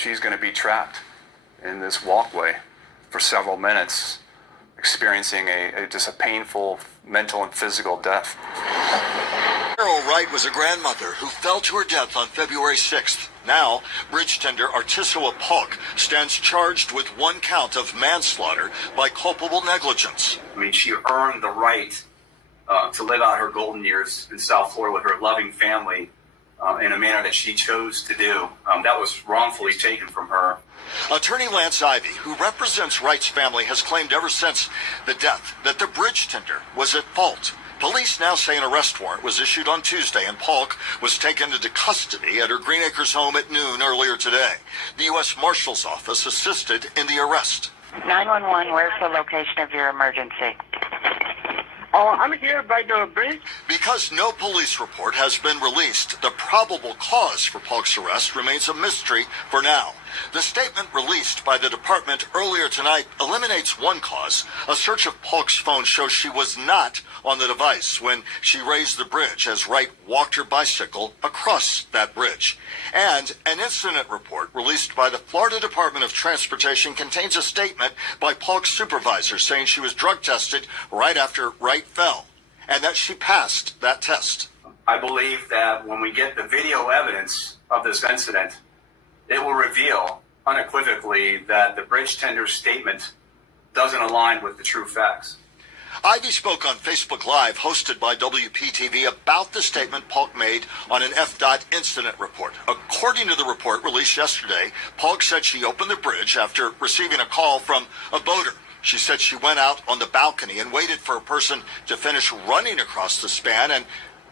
she's going to be trapped in this walkway for several minutes, experiencing just a painful mental and physical death. Carol Wright was a grandmother who fell to her death on February 6th. Now, bridge tender Artissua Paulk stands charged with one count of manslaughter by culpable negligence. I mean, she earned the right to live out her golden years in South Florida with her loving family in a manner that she chose to do. That was wrongfully taken from her. Attorney Lance Ivey, who represents Wright's family, has claimed ever since the death that the bridge tender was at fault. Police now say an arrest warrant was issued on Tuesday, and Paulk was taken into custody at her Green Acres home at noon earlier today. The U.S. Marshal's Office assisted in the arrest. 911, where's the location of your emergency? Oh, I'm here by the bridge. Because no police report has been released, the probable cause for Paulk's arrest remains a mystery for now. The statement released by the department earlier tonight eliminates one cause. A search of Paulk's phone shows she was not on the device when she raised the bridge as Wright walked her bicycle across that bridge. And an incident report released by the Florida Department of Transportation contains a statement by Paulk's supervisor saying she was drug tested right after Wright fell and that she passed that test. I believe that when we get the video evidence of this incident, it will reveal unequivocally that the bridge tender's statement doesn't align with the true facts. Ivy spoke on Facebook Live, hosted by WPTV, about the statement Paulk made on an FDOT incident report. According to the report released yesterday, Paulk said she opened the bridge after receiving a call from a boater. She said she went out on the balcony and waited for a person to finish running across the span and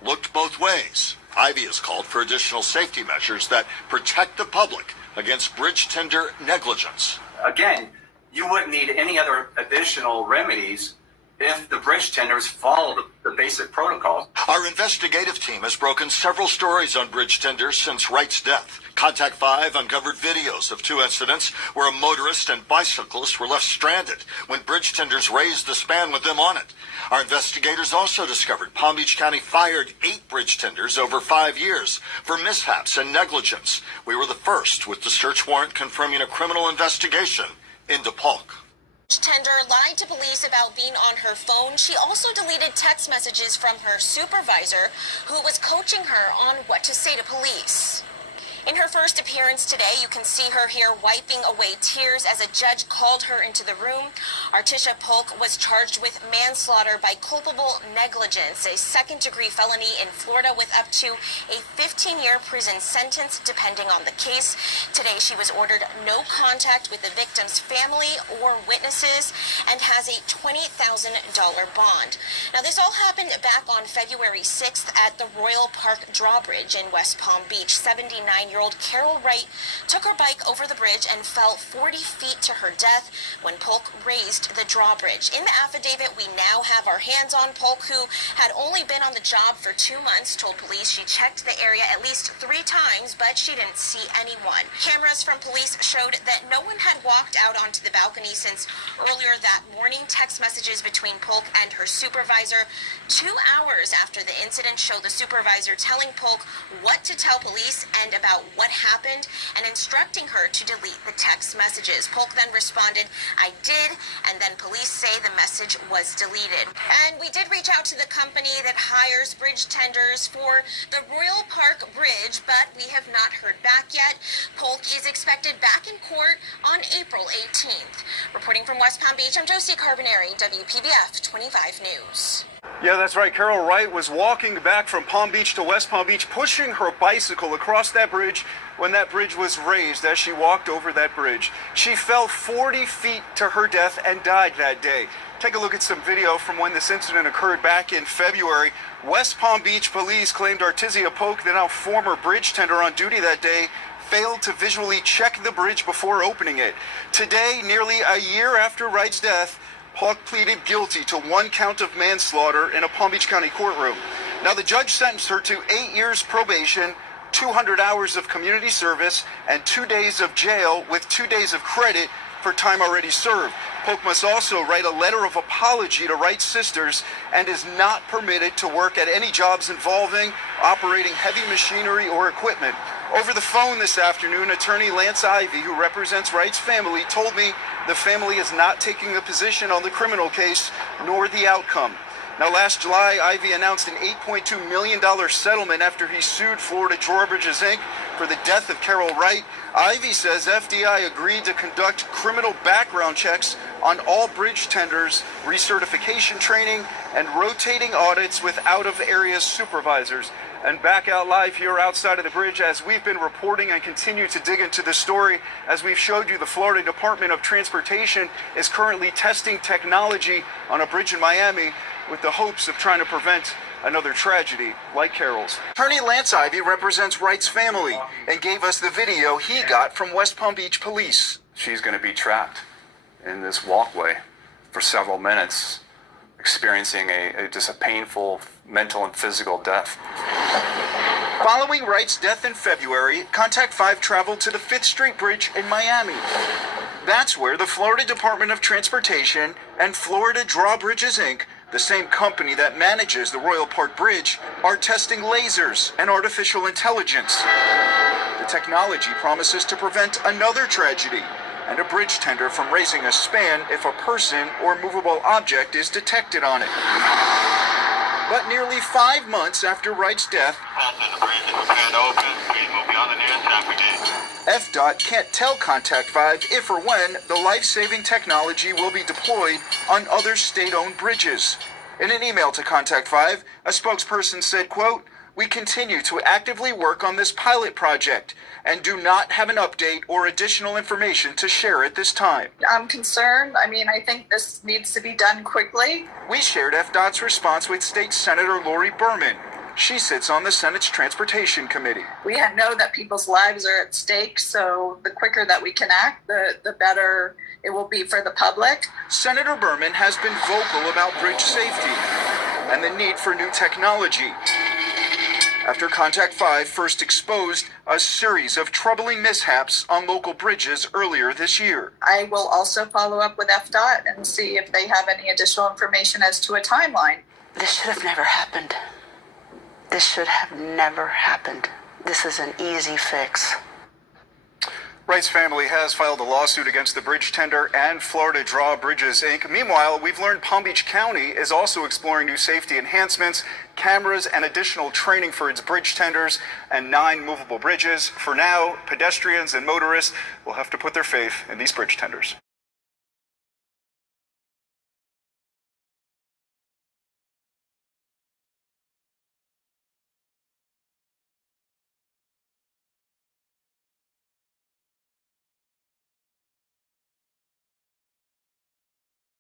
looked both ways. Ivy has called for additional safety measures that protect the public against bridge tender negligence. Again, you wouldn't need any other additional remedies if the bridge tenders follow the basic protocols. Our investigative team has broken several stories on bridge tenders since Wright's death. Contact 5 uncovered videos of two incidents where a motorist and bicyclist were left stranded when bridge tenders raised the span with them on it. Our investigators also discovered Palm Beach County fired 8 bridge tenders over 5 years for mishaps and negligence. We were the first with the search warrant confirming a criminal investigation into Paulk. Tender lied to police about being on her phone. She also deleted text messages from her supervisor, who was coaching her on what to say to police. In her first appearance today, you can see her here wiping away tears as a judge called her into the room. Artissua Paulk was charged with manslaughter by culpable negligence, a second-degree felony in Florida with up to a 15-year prison sentence, depending on the case. Today, she was ordered no contact with the victim's family or witnesses and has a $20,000 bond. Now, this all happened back on February 6th at the Royal Park Drawbridge in West Palm Beach. 79-year-old Carol Wright took her bike over the bridge and fell 40 feet to her death when Paulk raised the drawbridge. In the affidavit, we now have our hands on Paulk, who had only been on the job for 2 months, told police she checked the area at least 3 times, but she didn't see anyone. Cameras from police showed that no one had walked out onto the balcony since earlier that morning. Text messages between Paulk and her supervisor 2 hours after the incident show the supervisor telling Paulk what to tell police and about what happened and instructing her to delete the text messages. Paulk then responded, "I did," and then police say the message was deleted. And we did reach out to the company that hires bridge tenders for the Royal Park Bridge, but we have not heard back yet. Paulk is expected back in court on April 18th. Reporting from West Palm Beach, I'm Josie Carbonari, WPBF 25 News. Yeah, that's right. Carol Wright was walking back from Palm Beach to West Palm Beach, pushing her bicycle across that bridge when that bridge was raised as she walked over that bridge. She fell 40 feet to her death and died that day. Take a look at some video from when this incident occurred back in February. West Palm Beach police claimed Artissua Paulk, the now former bridge tender on duty that day, failed to visually check the bridge before opening it. Today, nearly a year after Wright's death, Paulk pleaded guilty to 1 count of manslaughter in a Palm Beach County courtroom. Now, the judge sentenced her to 8 years probation, 200 hours of community service, and 2 days of jail with 2 days of credit for time already served. Paulk must also write a letter of apology to Wright's sisters and is not permitted to work at any jobs involving operating heavy machinery or equipment. Over the phone this afternoon, attorney Lance Ivy, who represents Wright's family, told me the family is not taking a position on the criminal case nor the outcome. Now, last July, Ivy announced an $8.2 million settlement after he sued Florida Drawbridges, Inc. for the death of Carol Wright. Ivy says FDI agreed to conduct criminal background checks on all bridge tenders, recertification training, and rotating audits with out-of-area supervisors. And back out live here outside of the bridge, as we've been reporting and continue to dig into this story, as we've showed you, the Florida Department of Transportation is currently testing technology on a bridge in Miami with the hopes of trying to prevent another tragedy like Carol's. Attorney Lance Ivy represents Wright's family and gave us the video he got from West Palm Beach police. She's going to be trapped in this walkway for several minutes, experiencing just a painful mental and physical death. Following Wright's death in February, Contact 5 traveled to the 5th Street Bridge in Miami. That's where the Florida Department of Transportation and Florida Drawbridges, Inc., the same company that manages the Royal Park Bridge, are testing lasers and artificial intelligence. The technology promises to prevent another tragedy and a bridge tender from raising a span if a person or movable object is detected on it. But nearly 5 months after Wright's death, FDOT can't tell Contact 5 if or when the life-saving technology will be deployed on other state-owned bridges. In an email to Contact 5, a spokesperson said, quote, "We continue to actively work on this pilot project and do not have an update or additional information to share at this time." I'm concerned. I think this needs to be done quickly. We shared FDOT's response with State Senator Lori Berman. She sits on the Senate's Transportation Committee. We know that people's lives are at stake, so the quicker that we can act, the better it will be for the public. Senator Berman has been vocal about bridge safety and the need for new technology after Contact 5 first exposed a series of troubling mishaps on local bridges earlier this year. I will also follow up with FDOT and see if they have any additional information as to a timeline. This should have never happened. This should have never happened. This is an easy fix. Wright's family has filed a lawsuit against the bridge tender and Florida Drawbridges, Inc. Meanwhile, we've learned Palm Beach County is also exploring new safety enhancements, cameras, and additional training for its bridge tenders and 9 movable bridges. For now, pedestrians and motorists will have to put their faith in these bridge tenders.